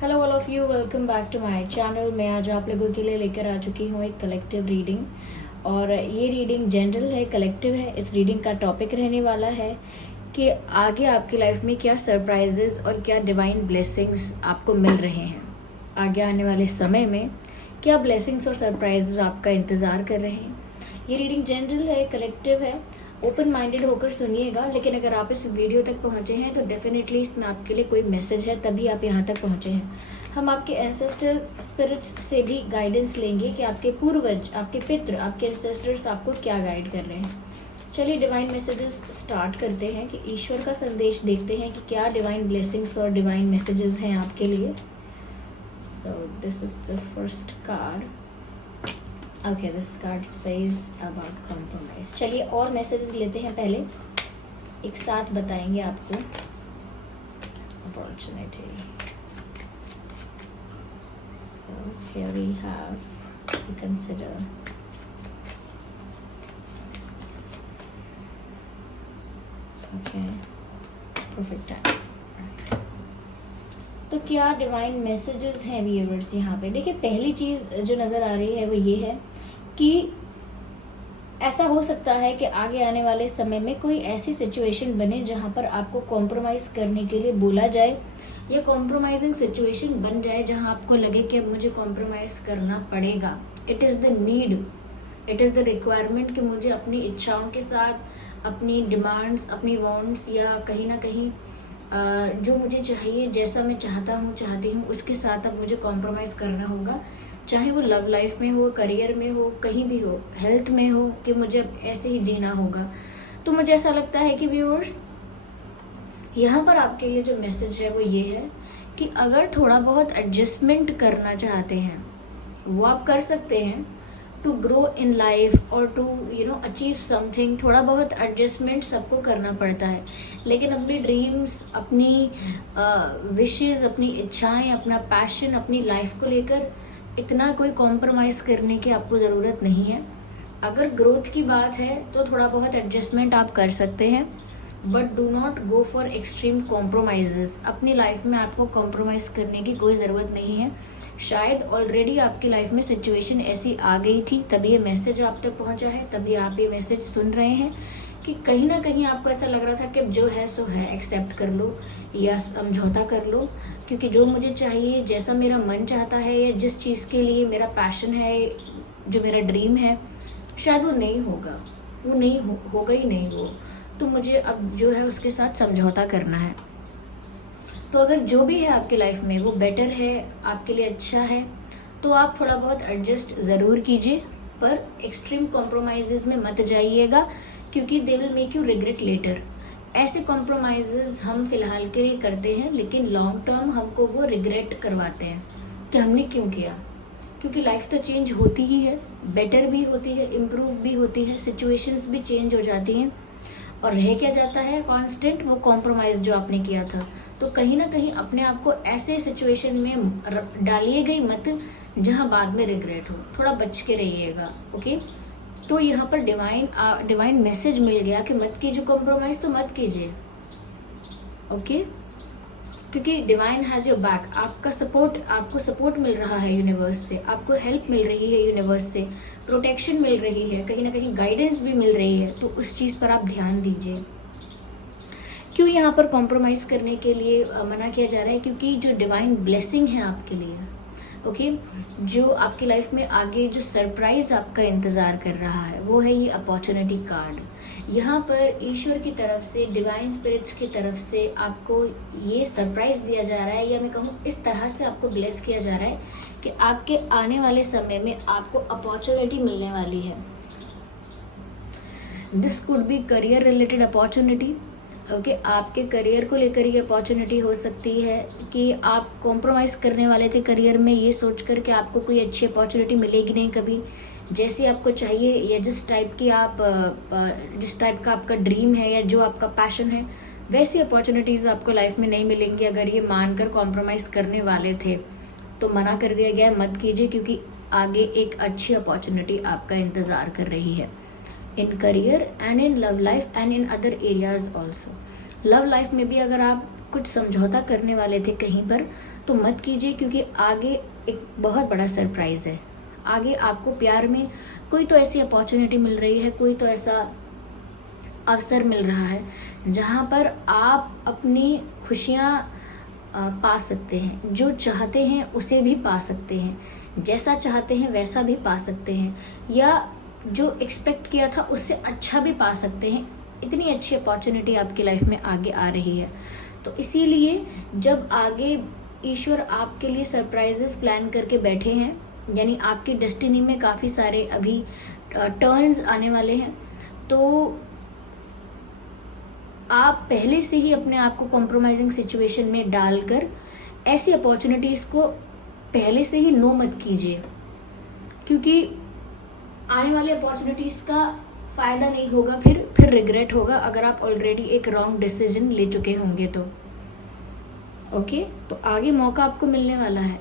Hello all of you, welcome back to my channel. मैं आज आप लोगों के लिए लेकर आ चुकी हूँ एक कलेक्टिव रीडिंग। और ये रीडिंग जनरल है, कलेक्टिव है। इस रीडिंग का टॉपिक रहने वाला है कि आगे आपकी लाइफ में क्या सरप्राइजेस और क्या डिवाइन ब्लेसिंग्स आपको मिल रहे हैं। आगे आने वाले समय में क्या ब्लेसिंग्स और सरप्राइजेस आपका इंतज़ार कर रहे हैं। ये रीडिंग जनरल है, कलेक्टिव है। ओपन माइंडेड होकर सुनिएगा, लेकिन अगर आप इस वीडियो तक पहुंचे हैं तो डेफिनेटली इसमें आपके लिए कोई मैसेज है, तभी आप यहाँ तक पहुंचे हैं। हम आपके एंसेस्टर स्पिरिट्स से भी गाइडेंस लेंगे कि आपके पूर्वज, आपके पितृ, आपके एंसेस्टर्स आपको क्या गाइड कर रहे हैं। चलिए डिवाइन मैसेजेस स्टार्ट करते हैं कि ईश्वर का संदेश देखते हैं कि क्या डिवाइन ब्लेसिंग्स और डिवाइन मैसेजेस हैं आपके लिए। So this is the first card. Okay, this card says about compromise. चलिए और मैसेजेस लेते हैं, पहले एक साथ बताएंगे आपको। Opportunity, so here we have to consider okay perfect time। तो क्या डिवाइन मैसेजेस हैं व्यूअर्स यहाँ पे? देखिए, पहली चीज़ जो नज़र आ रही है वो ये है कि ऐसा हो सकता है कि आगे आने वाले समय में कोई ऐसी सिचुएशन बने जहाँ पर आपको कॉम्प्रोमाइज़ करने के लिए बोला जाए, या कॉम्प्रोमाइजिंग सिचुएशन बन जाए जहाँ आपको लगे कि अब मुझे कॉम्प्रोमाइज़ करना पड़ेगा। It is the need, it is the requirement कि मुझे अपनी इच्छाओं के साथ, अपनी डिमांड्स, अपनी वांट्स, या कहीं ना कहीं जो मुझे चाहिए, जैसा मैं चाहती हूँ उसके साथ अब मुझे कॉम्प्रोमाइज़ करना होगा। चाहे वो लव लाइफ में हो, करियर में हो, कहीं भी हो, हेल्थ में हो, कि मुझे अब ऐसे ही जीना होगा। तो मुझे ऐसा लगता है कि व्यूअर्स, यहाँ पर आपके लिए जो मैसेज है वो ये है कि अगर थोड़ा बहुत एडजस्टमेंट करना चाहते हैं वो आप कर सकते हैं। टू ग्रो इन लाइफ और टू अचीव समथिंग, थोड़ा बहुत एडजस्टमेंट सबको करना पड़ता है, लेकिन अपनी ड्रीम्स, अपनी विशेज़, अपनी इच्छाएं, अपना पैशन, अपनी लाइफ को लेकर इतना कोई कॉम्प्रोमाइज़ करने की आपको ज़रूरत नहीं है। अगर ग्रोथ की बात है तो थोड़ा बहुत एडजस्टमेंट आप कर सकते हैं, but do not go for extreme compromises. अपनी लाइफ में आपको कॉम्प्रोमाइज़ करने की कोई ज़रूरत नहीं है। शायद ऑलरेडी आपकी लाइफ में सिचुएशन ऐसी आ गई थी, तभी ये मैसेज आप तक पहुंचा है, तभी आप ये मैसेज सुन रहे हैं कि कहीं ना कहीं आपको ऐसा लग रहा था कि जो है सो है, एक्सेप्ट कर लो या समझौता कर लो, क्योंकि जो मुझे चाहिए, जैसा मेरा मन चाहता है, या जिस चीज़ के लिए मेरा पैशन है, जो मेरा ड्रीम है, शायद वो नहीं होगा, वो नहीं होगा ही नहीं वो। तो मुझे अब जो है उसके साथ समझौता करना है। तो अगर जो भी है आपकी लाइफ में वो बेटर है, आपके लिए अच्छा है, तो आप थोड़ा बहुत एडजस्ट ज़रूर कीजिए, पर एक्सट्रीम कॉम्प्रोमाइज़ में मत जाइएगा, क्योंकि they will make you regret later. ऐसे कॉम्प्रोमाइज़ हम फ़िलहाल के लिए करते हैं, लेकिन लॉन्ग टर्म हमको वो रिग्रेट करवाते हैं कि हमने क्यों किया। क्योंकि लाइफ तो चेंज होती ही है, बेटर भी होती है, इम्प्रूव भी होती है, सिचुएशंस भी चेंज हो जाती हैं, और रह क्या जाता है कांस्टेंट, वो कॉम्प्रोमाइज़ जो आपने किया था। तो कहीं ना कहीं अपने आप को ऐसे सिचुएशन में डालिएगा ही मत जहां बाद में रिग्रेट हो। थोड़ा बच के रहिएगा, ओके। तो यहाँ पर डिवाइन मैसेज मिल गया कि मत कीजिए कॉम्प्रोमाइज़, तो मत कीजिए, ओके। क्योंकि डिवाइन हैज़ योर बैक। आपको सपोर्ट मिल रहा है यूनिवर्स से, आपको हेल्प मिल रही है यूनिवर्स से, प्रोटेक्शन मिल रही है, कहीं ना कहीं गाइडेंस भी मिल रही है। तो उस चीज़ पर आप ध्यान दीजिए। क्यों यहाँ पर कॉम्प्रोमाइज़ करने के लिए मना किया जा रहा है? क्योंकि जो डिवाइन ब्लेसिंग है आपके लिए, ओके, जो आपकी लाइफ में आगे जो सरप्राइज़ आपका इंतज़ार कर रहा है, वो है ये अपॉर्चुनिटी कार्ड। यहाँ पर ईश्वर की तरफ से, डिवाइन स्पिरिट्स की तरफ से आपको ये सरप्राइज़ दिया जा रहा है, या मैं कहूँ इस तरह से आपको ब्लेस किया जा रहा है कि आपके आने वाले समय में आपको अपॉर्चुनिटी मिलने वाली है। This could be career related opportunity, okay. आपके करियर को लेकर ये अपॉर्चुनिटी हो सकती है कि आप कॉम्प्रोमाइज़ करने वाले थे करियर में, ये सोचकर कि आपको कोई अच्छी अपॉर्चुनिटी मिलेगी नहीं कभी, जैसी आपको चाहिए, या जिस टाइप का आपका ड्रीम है, या जो आपका पैशन है, वैसी अपॉर्चुनिटीज़ आपको लाइफ में नहीं मिलेंगी। अगर ये मानकर कॉम्प्रोमाइज़ करने वाले थे तो मना कर दिया गया है, मत कीजिए, क्योंकि आगे एक अच्छी अपॉर्चुनिटी आपका इंतज़ार कर रही है। In career and in love life and in other areas also. Love life में भी अगर आप कुछ समझौता करने वाले थे कहीं पर, तो मत कीजिए, क्योंकि आगे एक बहुत बड़ा सरप्राइज़ है। आगे आपको प्यार में कोई तो ऐसी अपॉर्चुनिटी मिल रही है, कोई तो ऐसा अवसर मिल रहा है जहाँ पर आप अपनी खुशियाँ पा सकते हैं। जो चाहते हैं उसे भी पा सकते हैं, जैसा चाहते हैं वैसा भी पा सकते हैं, या जो एक्सपेक्ट किया था उससे अच्छा भी पा सकते हैं। इतनी अच्छी अपॉर्चुनिटी आपकी लाइफ में आगे आ रही है। तो इसीलिए जब आगे ईश्वर आपके लिए सरप्राइजेस प्लान करके बैठे हैं, यानी आपकी डेस्टिनी में काफ़ी सारे अभी टर्न्स आने वाले हैं, तो आप पहले से ही अपने आप को कॉम्प्रोमाइजिंग सिचुएशन में डालकर ऐसी अपॉर्चुनिटीज़ को पहले से ही नो मत कीजिए, क्योंकि आने वाले अपॉर्चुनिटीज़ का फ़ायदा नहीं होगा, फिर रिग्रेट होगा अगर आप ऑलरेडी एक रॉन्ग डिसीजन ले चुके होंगे तो। ओके, तो आगे मौका आपको मिलने वाला है,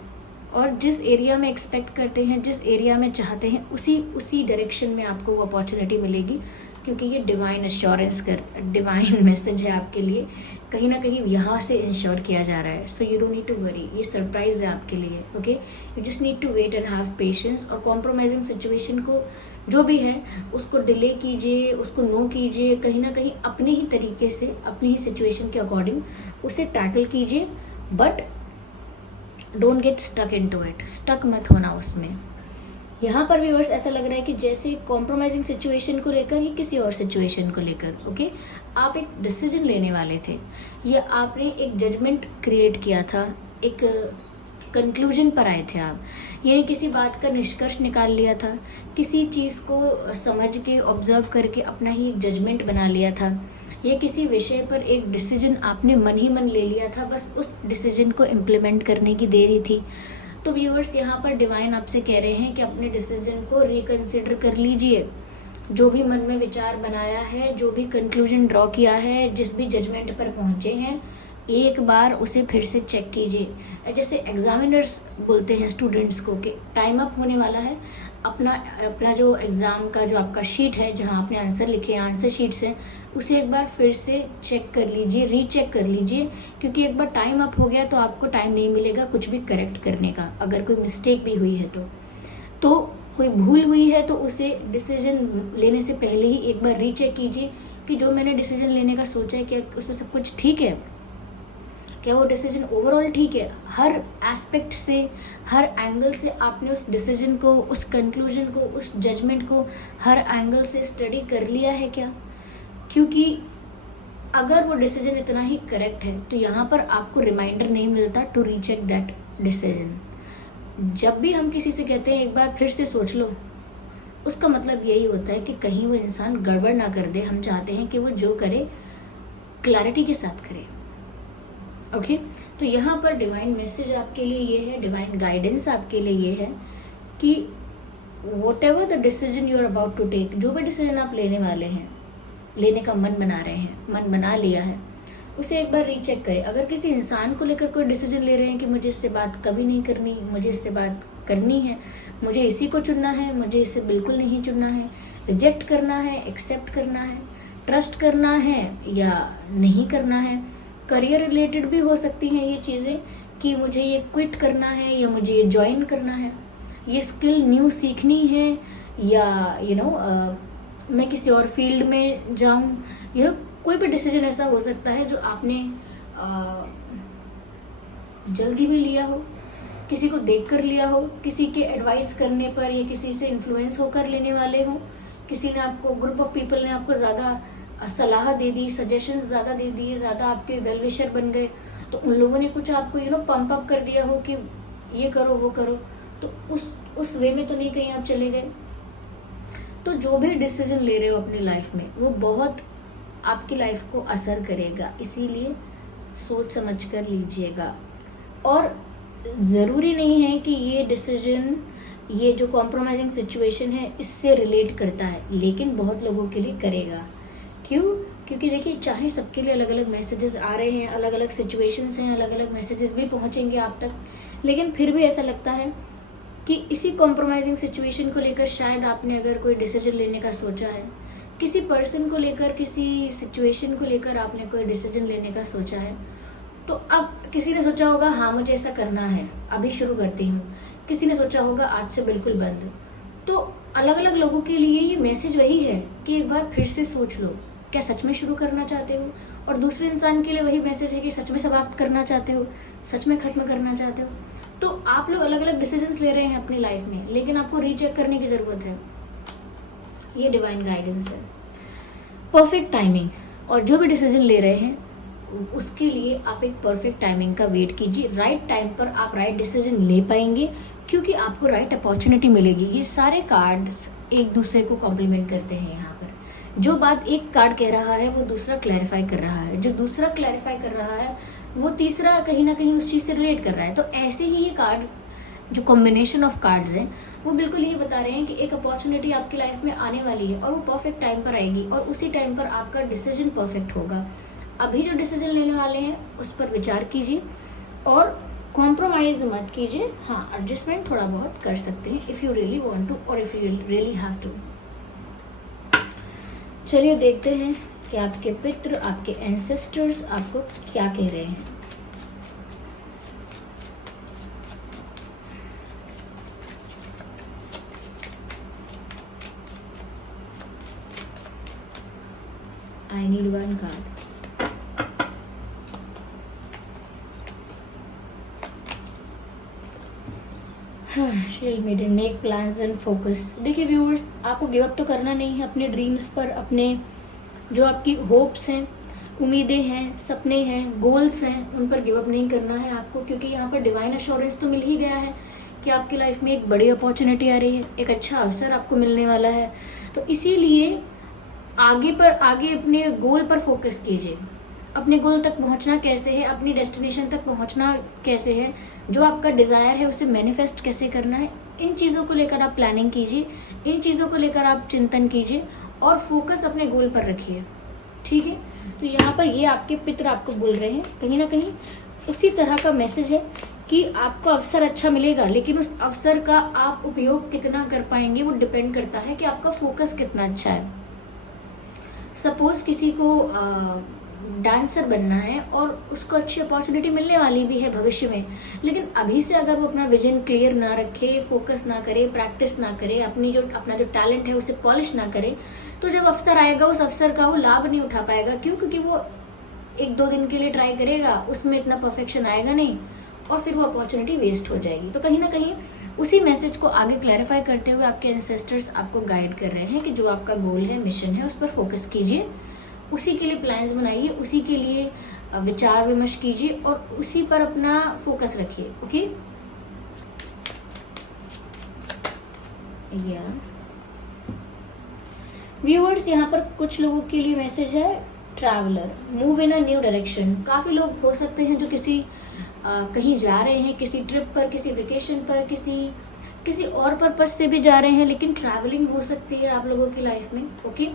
और जिस एरिया में एक्सपेक्ट करते हैं, जिस एरिया में चाहते हैं, उसी डायरेक्शन में आपको वो अपॉर्चुनिटी मिलेगी, क्योंकि ये डिवाइन एश्योरेंस डिवाइन मैसेज है आपके लिए, कहीं ना कहीं यहाँ से इंश्योर किया जा रहा है। So you don't need to worry, ये सरप्राइज है आपके लिए। Okay, you just need to wait and have patience, और कॉम्प्रोमाइजिंग सिचुएशन को जो भी है उसको डिले कीजिए, उसको नो कीजिए, कहीं ना कहीं अपने ही तरीके से, अपनी ही सिचुएशन के अकॉर्डिंग उसे टैकल कीजिए, but don't get stuck into it, stuck मत होना उसमें। यहाँ पर व्यूअर्स ऐसा लग रहा है कि जैसे कॉम्प्रोमाइजिंग सिचुएशन को लेकर या किसी और सिचुएशन को लेकर, ओके, आप एक डिसीजन लेने वाले थे, या आपने एक जजमेंट क्रिएट किया था, एक कंक्लूजन पर आए थे आप, यानी किसी बात का निष्कर्ष निकाल लिया था, किसी चीज़ को समझ के ऑब्जर्व करके अपना ही एक जजमेंट बना लिया था, या किसी विषय पर एक डिसीजन आपने मन ही मन ले लिया था, बस उस डिसीजन को इम्प्लीमेंट करने की देरी थी। तो व्यूअर्स यहाँ पर डिवाइन आपसे कह रहे हैं कि अपने डिसीजन को रिकंसिडर कर लीजिए। जो भी मन में विचार बनाया है, जो भी कंक्लूजन ड्रॉ किया है, जिस भी जजमेंट पर पहुँचे हैं, एक बार उसे फिर से चेक कीजिए। जैसे एग्जामिनर्स बोलते हैं स्टूडेंट्स को कि टाइम अप होने वाला है, अपना जो एग्ज़ाम का जो आपका शीट है, जहाँ आपने आंसर लिखे हैं, आंसर शीट्स हैं, उसे एक बार फिर से चेक कर लीजिए, रीचेक कर लीजिए, क्योंकि एक बार टाइम अप हो गया तो आपको टाइम नहीं मिलेगा कुछ भी करेक्ट करने का। अगर कोई मिस्टेक भी हुई है तो कोई भूल हुई है तो उसे डिसीजन लेने से पहले ही एक बार रीचेक कीजिए कि जो मैंने डिसीजन लेने का सोचा है, क्या उसमें सब कुछ ठीक है, क्या वो डिसीजन ओवरऑल ठीक है, हर एस्पेक्ट से, हर एंगल से आपने उस डिसीजन को, उस कंक्लूजन को, उस जजमेंट को हर एंगल से स्टडी कर लिया है क्या। क्योंकि अगर वो डिसीजन इतना ही करेक्ट है तो यहाँ पर आपको रिमाइंडर नहीं मिलता टू रीचेक दैट डिसीजन। जब भी हम किसी से कहते हैं एक बार फिर से सोच लो, उसका मतलब यही होता है कि कहीं वो इंसान गड़बड़ ना कर दे। हम चाहते हैं कि वो जो करे क्लैरिटी के साथ करे। ओके, तो यहाँ पर डिवाइन मैसेज आपके लिए ये है, डिवाइन गाइडेंस आपके लिए ये है कि whatever the decision you are about to take, जो भी डिसीजन आप लेने वाले हैं, लेने का मन बना रहे हैं, मन बना लिया है, उसे एक बार रीचेक करें। अगर किसी इंसान को लेकर कोई डिसीजन ले रहे हैं कि मुझे इससे बात कभी नहीं करनी, मुझे इससे बात करनी है, मुझे इसी को चुनना है, मुझे इसे बिल्कुल नहीं चुनना है, रिजेक्ट करना है, एक्सेप्ट करना है, ट्रस्ट करना है या नहीं करना है, करियर रिलेटेड भी हो सकती हैं ये चीज़ें कि मुझे ये क्विट करना है या मुझे ये ज्वाइन करना है, ये स्किल न्यू सीखनी है या मैं किसी और फील्ड में जाऊं, कोई भी डिसीजन ऐसा हो सकता है जो आपने जल्दी में लिया हो, किसी को देखकर लिया हो, किसी के एडवाइस करने पर या किसी से इन्फ्लुएंस होकर लेने वाले हो, किसी ने आपको, ग्रुप ऑफ पीपल ने आपको ज़्यादा सलाह दे दी, सजेशंस ज़्यादा दे दिए, ज़्यादा आपके वेल विशर बन गए, तो उन लोगों ने कुछ आपको पंप अप कर दिया हो कि ये करो वो करो, तो उस वे में तो नहीं कहीं आप चले गए। तो जो भी डिसीजन ले रहे हो अपनी लाइफ में वो बहुत आपकी लाइफ को असर करेगा, इसीलिए सोच समझ कर लीजिएगा। और ज़रूरी नहीं है कि ये डिसीजन, ये जो कॉम्प्रोमाइजिंग सिचुएशन है इससे रिलेट करता है, लेकिन बहुत लोगों के लिए करेगा। क्यों? क्योंकि देखिए, चाहे सबके लिए अलग अलग मैसेजेस आ रहे हैं, अलग अलग सिचुएशंस हैं, अलग अलग मैसेजेस भी पहुंचेंगे आप तक, लेकिन फिर भी ऐसा लगता है कि इसी कॉम्प्रोमाइजिंग सिचुएशन को लेकर शायद आपने अगर कोई डिसीजन लेने का सोचा है, किसी पर्सन को लेकर, किसी सिचुएशन को लेकर आपने कोई डिसीजन लेने का सोचा है, तो अब किसी ने सोचा होगा हाँ मुझे ऐसा करना है, अभी शुरू करती हूँ, किसी ने सोचा होगा आज से बिल्कुल बंद। तो अलग अलग लोगों के लिए ये मैसेज वही है कि एक बार फिर से सोच लो, क्या सच में शुरू करना चाहते हो? और दूसरे इंसान के लिए वही मैसेज है कि सच में समाप्त करना चाहते हो, सच में खत्म करना चाहते हो। तो आप लोग अलग अलग डिसीजंस ले रहे हैं अपनी लाइफ में, लेकिन आपको रीचेक करने की ज़रूरत है। ये डिवाइन गाइडेंस है, परफेक्ट टाइमिंग। और जो भी डिसीजन ले रहे हैं उसके लिए आप एक परफेक्ट टाइमिंग का वेट कीजिए। राइट टाइम पर आप राइट डिसीजन ले पाएंगे, क्योंकि आपको राइट अपॉर्चुनिटी मिलेगी। ये सारे कार्ड्स एक दूसरे को कॉम्प्लीमेंट करते हैं। यहाँ पर जो बात एक कार्ड कह रहा है वो दूसरा क्लैरिफाई कर रहा है, जो दूसरा क्लैरिफाई कर रहा है वो तीसरा कहीं ना कहीं उस चीज़ से रिलेट कर रहा है। तो ऐसे ही ये कार्ड्स, जो कॉम्बिनेशन ऑफ कार्ड्स हैं, वो बिल्कुल ये बता रहे हैं कि एक अपॉर्चुनिटी आपकी लाइफ में आने वाली है और वो परफेक्ट टाइम पर आएगी, और उसी टाइम पर आपका डिसीजन परफेक्ट होगा। अभी जो डिसीजन लेने वाले हैं उस पर विचार कीजिए और कॉम्प्रोमाइज मत कीजिए। हाँ, एडजस्टमेंट थोड़ा बहुत कर सकते हैं if you really want to और if you really have to. चलिए देखते हैं कि आपके पितृ, आपके एंसेस्टर्स आपको क्या कह रहे हैं। I need one card. She'll make plans and focus. देखिए व्यूअर्स, आपको गिव अप तो करना नहीं है अपने ड्रीम्स पर, अपने जो आपकी होप्स हैं, उम्मीदें हैं, सपने हैं, गोल्स हैं, उन पर गिव अप नहीं करना है आपको, क्योंकि यहाँ पर डिवाइन अश्योरेंस तो मिल ही गया है कि आपकी लाइफ में एक बड़ी अपॉर्चुनिटी आ रही है, एक अच्छा अवसर आपको मिलने वाला है। तो इसीलिए आगे अपने गोल पर फोकस कीजिए। अपने गोल तक पहुंचना कैसे है, अपनी डेस्टिनेशन तक पहुंचना कैसे है, जो आपका डिज़ायर है उसे मैनिफेस्ट कैसे करना है, इन चीज़ों को लेकर आप प्लानिंग कीजिए, इन चीज़ों को लेकर आप चिंतन कीजिए और फोकस अपने गोल पर रखिए। ठीक है, तो यहाँ पर ये आपके पितृ आपको बोल रहे हैं, कहीं ना कहीं उसी तरह का मैसेज है कि आपको अवसर अच्छा मिलेगा, लेकिन उस अवसर का आप उपयोग कितना कर पाएंगे वो डिपेंड करता है कि आपका फोकस कितना अच्छा है। सपोज किसी को डांसर बनना है और उसको अच्छी अपॉर्चुनिटी मिलने वाली भी है भविष्य में, लेकिन अभी से अगर वो अपना विजन क्लियर ना रखे, फोकस ना करे, प्रैक्टिस ना करे, अपना जो टैलेंट है उसे पॉलिश ना करे, तो जब अवसर आएगा उस अवसर का वो लाभ नहीं उठा पाएगा। क्यों? क्योंकि वो 1-2 दिन के लिए ट्राई करेगा, उसमें इतना परफेक्शन आएगा नहीं और फिर वो अपॉर्चुनिटी वेस्ट हो जाएगी। तो कहीं ना कहीं उसी मैसेज को आगे क्लैरिफाई करते हुए आपके एंसेस्टर्स आपको गाइड कर रहे हैं कि जो आपका गोल है, मिशन है, उस पर फोकस कीजिए, उसी के लिए प्लान्स बनाइए, उसी के लिए विचार विमर्श कीजिए और उसी पर अपना फोकस रखिए। ओके, या व्यूअर्स, यहाँ पर कुछ लोगों के लिए मैसेज है traveller, move in a new direction. काफ़ी लोग हो सकते हैं जो कहीं जा रहे हैं, किसी ट्रिप पर, किसी वेकेशन पर, किसी और पर्पस से भी जा रहे हैं, लेकिन ट्रैवलिंग हो सकती है आप लोगों की लाइफ में। ओके,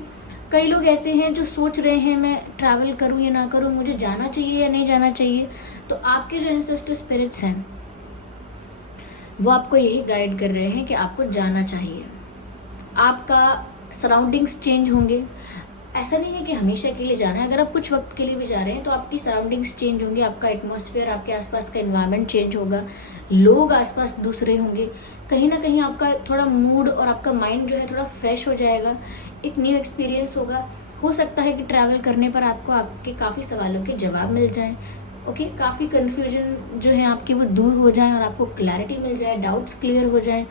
कई लोग ऐसे हैं जो सोच रहे हैं मैं ट्रैवल करूं या ना करूं, मुझे जाना चाहिए या नहीं जाना चाहिए। तो आपके जो एंसेस्टर स्पिरिट्स हैं वो आपको यही गाइड कर रहे हैं कि आपको जाना चाहिए। आपका सराउंडिंग्स चेंज होंगे, ऐसा नहीं है कि हमेशा के लिए जाना है। अगर आप कुछ वक्त के लिए भी जा रहे हैं तो आपकी सराउंडिंग्स चेंज होंगे, आपका एटमॉस्फेयर, आपके आसपास का एनवायरनमेंट चेंज होगा, लोग आसपास दूसरे होंगे, कहीं ना कहीं आपका थोड़ा मूड और आपका माइंड जो है थोड़ा फ्रेश हो जाएगा, एक न्यू एक्सपीरियंस होगा। हो सकता है कि ट्रैवल करने पर आपको आपके काफ़ी सवालों के जवाब मिल जाएं। ओके, काफ़ी कन्फ्यूजन जो है आपकी वो दूर हो जाए और आपको क्लैरिटी मिल जाए, डाउट्स क्लियर हो जाए।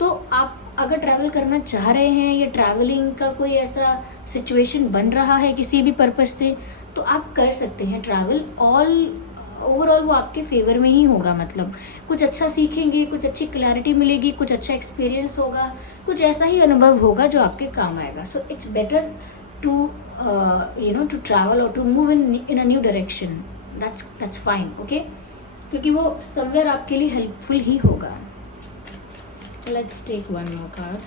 तो आप अगर ट्रैवल करना चाह रहे हैं या ट्रैवलिंग का कोई ऐसा सिचुएशन बन रहा है किसी भी पर्पस से, तो आप कर सकते हैं ट्रैवल। ओवरऑल वो आपके फेवर में ही होगा, मतलब कुछ अच्छा सीखेंगे, कुछ अच्छी क्लैरिटी मिलेगी, कुछ अच्छा एक्सपीरियंस होगा, कुछ ऐसा ही अनुभव होगा जो आपके काम आएगा। So it's better to to travel और to move in a new direction. That's fine. Okay, क्योंकि वो समवेयर आपके लिए हेल्पफुल ही होगा। Let's take one more card.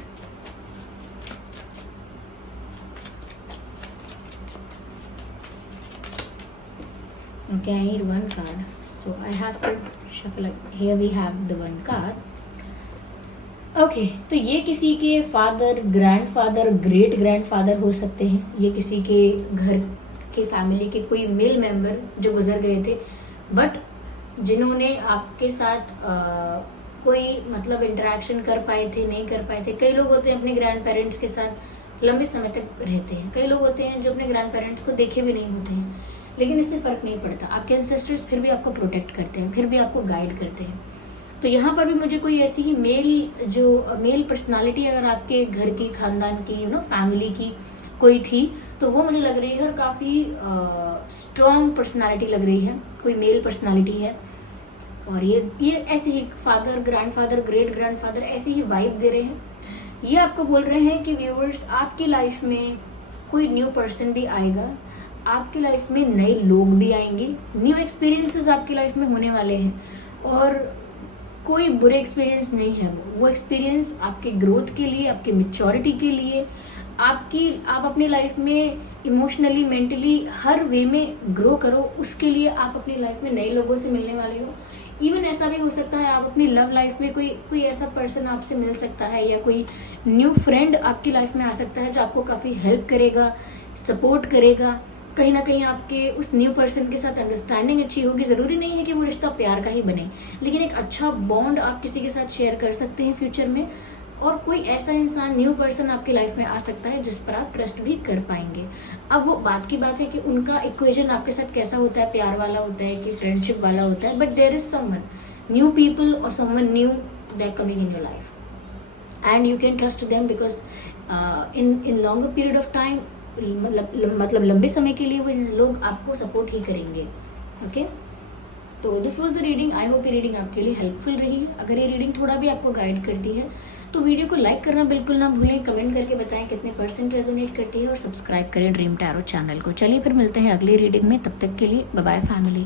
Okay, I need one card, so I have to shuffle. Here we have the one card. Okay, तो ये किसी के father, grandfather, great grandfather हो सकते हैं। ये किसी के घर के फैमिली के कोई मेल मेंबर जो गुजर गए थे बट जिन्होंने आपके साथ कोई मतलब इंटरेक्शन कर पाए थे, नहीं कर पाए थे, कई लोग होते हैं अपने ग्रैंड पेरेंट्स के साथ लंबे समय तक रहते हैं, कई लोग होते हैं जो अपने ग्रैंड पेरेंट्स को देखे भी नहीं होते हैं, लेकिन इससे फ़र्क नहीं पड़ता, आपके एंसेस्टर्स फिर भी आपको प्रोटेक्ट करते हैं, फिर भी आपको गाइड करते हैं। तो यहाँ पर भी मुझे कोई ऐसी ही मेल पर्सनालिटी अगर आपके घर की, खानदान की, फैमिली की कोई थी, तो वो मुझे लग रही है, और काफ़ी स्ट्रॉन्ग पर्सनालिटी लग रही है, कोई मेल पर्सनालिटी है। और ये ऐसे ही फादर, ग्रैंडफादर, ग्रेट ग्रैंडफादर ऐसी ही वाइब दे रहे हैं। ये आपको बोल रहे हैं कि व्यूअर्स, आपकी लाइफ में कोई न्यू पर्सन भी आएगा, आपकी लाइफ में नए लोग भी आएंगे, न्यू एक्सपीरियंसेस आपकी लाइफ में होने वाले हैं, और कोई बुरे एक्सपीरियंस नहीं है। वो एक्सपीरियंस आपके ग्रोथ के लिए, आपके मैच्योरिटी के लिए, आप अपनी लाइफ में इमोशनली, मेंटली हर वे में ग्रो करो, उसके लिए आप अपनी लाइफ में नए लोगों से मिलने वाले हो। इवन ऐसा भी हो सकता है आप अपनी लव लाइफ में कोई ऐसा पर्सन आपसे मिल सकता है, या कोई न्यू फ्रेंड आपकी लाइफ में आ सकता है जो आपको काफ़ी हेल्प करेगा, सपोर्ट करेगा। कहीं ना कहीं आपके उस न्यू पर्सन के साथ अंडरस्टैंडिंग अच्छी होगी। ज़रूरी नहीं है कि वो रिश्ता प्यार का ही बने, लेकिन एक अच्छा बॉन्ड आप किसी के साथ शेयर कर सकते हैं फ्यूचर में। और कोई ऐसा इंसान, न्यू पर्सन आपकी लाइफ में आ सकता है जिस पर आप ट्रस्ट भी कर पाएंगे। अब वो बात की बात है कि उनका इक्वेशन आपके साथ कैसा होता है, प्यार वाला होता है कि फ्रेंडशिप वाला होता है, but there is someone new people और someone new that coming in your life, and you can trust them because in longer period of time, मतलब लंबे समय के लिए वो लोग आपको सपोर्ट ही करेंगे। ओके, तो this was the reading. I hope ये रीडिंग आपके लिए हेल्पफुल रही है। अगर ये रीडिंग थोड़ा भी आपको गाइड करती है तो वीडियो को लाइक करना बिल्कुल ना भूलें, कमेंट करके बताएं कितने % रेजोनेट करती है, और सब्सक्राइब करें ड्रीम टैरो चैनल को। चलिए फिर मिलते हैं अगली रीडिंग में, तब तक के लिए बाय बाय फैमिली।